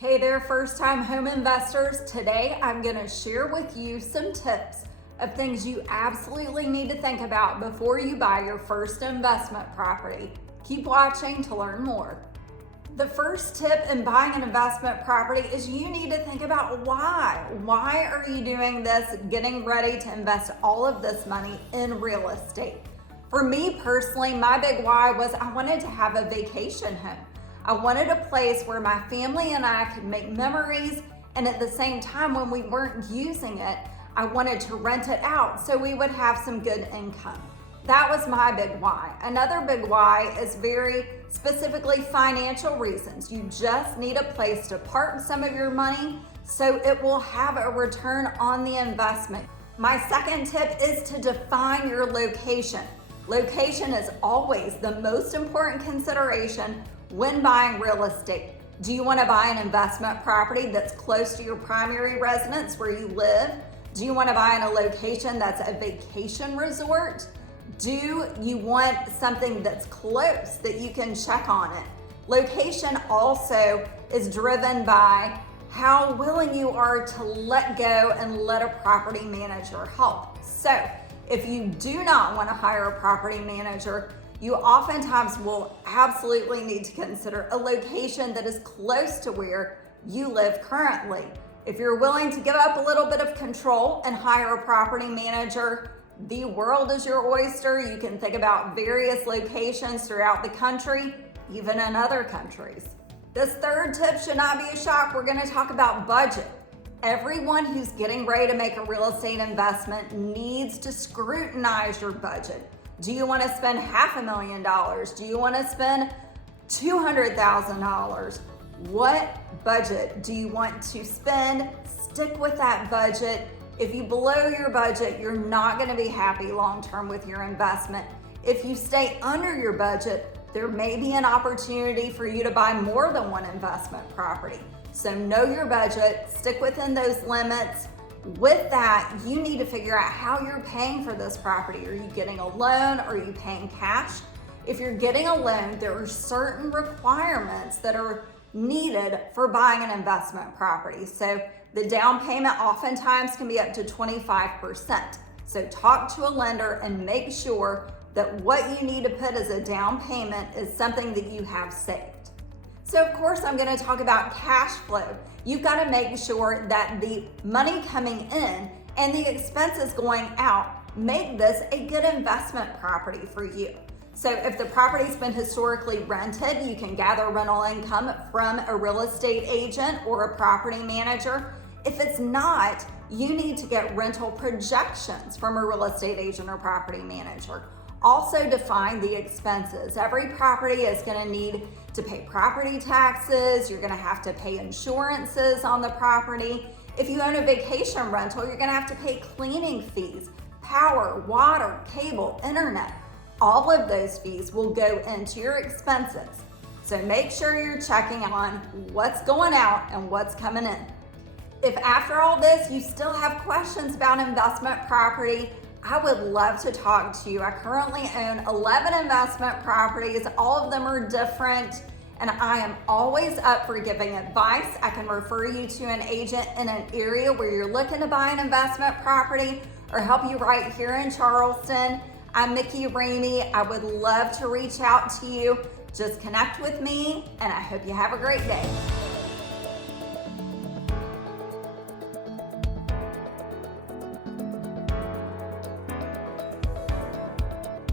Hey there, first-time home investors. Today, I'm gonna share with you some tips of things you absolutely need to think about before you buy your first investment property. Keep watching to learn more. The first tip in buying an investment property is you need to think about why. Why are you doing this, getting ready to invest all of this money in real estate? For me personally, my big why was I wanted to have a vacation home. I wanted a place where my family and I could make memories, and at the same time, when we weren't using it, I wanted to rent it out so we would have some good income. That was my big why. Another big why is very specifically financial reasons. You just need a place to park some of your money so it will have a return on the investment. My second tip is to define your location. Location is always the most important consideration when buying real estate. Do you want to buy an investment property that's close to your primary residence where you live? Do you want to buy in a location that's a vacation resort? Do you want something that's close that you can check on it? Location also is driven by how willing you are to let go and let a property manager help. So if you do not want to hire a property manager, you oftentimes will absolutely need to consider a location that is close to where you live currently. If you're willing to give up a little bit of control and hire a property manager, the world is your oyster. You can think about various locations throughout the country, even in other countries. This third tip should not be a shock. We're going to talk about budget. Everyone who's getting ready to make a real estate investment needs to scrutinize your budget. Do you want to spend $500,000? Do you want to spend $200,000? What budget do you want to spend? Stick with that budget. If you blow your budget, you're not going to be happy long-term with your investment. If you stay under your budget, there may be an opportunity for you to buy more than one investment property. So know your budget, stick within those limits. With that, you need to figure out how you're paying for this property. Are you getting a loan? Or are you paying cash? If you're getting a loan, there are certain requirements that are needed for buying an investment property. So the down payment oftentimes can be up to 25%. So talk to a lender and make sure that what you need to put as a down payment is something that you have saved. So of course, I'm going to talk about cash flow. You've got to make sure that the money coming in and the expenses going out make this a good investment property for you. So if the property's been historically rented, you can gather rental income from a real estate agent or a property manager. If it's not, you need to get rental projections from a real estate agent or property manager. Also define the expenses. Every property is going to need to pay property taxes. You're going to have to pay insurances on the property. If you own a vacation rental, you're going to have to pay cleaning fees, power, water, cable, internet. All of those fees will go into your expenses. So make sure you're checking on what's going out and what's coming in. If after all this, you still have questions about investment property, I would love to talk to you. I currently own 11 investment properties. All of them are different, and I am always up for giving advice. I can refer you to an agent in an area where you're looking to buy an investment property or help you right here in Charleston. I'm Mikki Ramey. I would love to reach out to you. Just connect with me, and I hope you have a great day.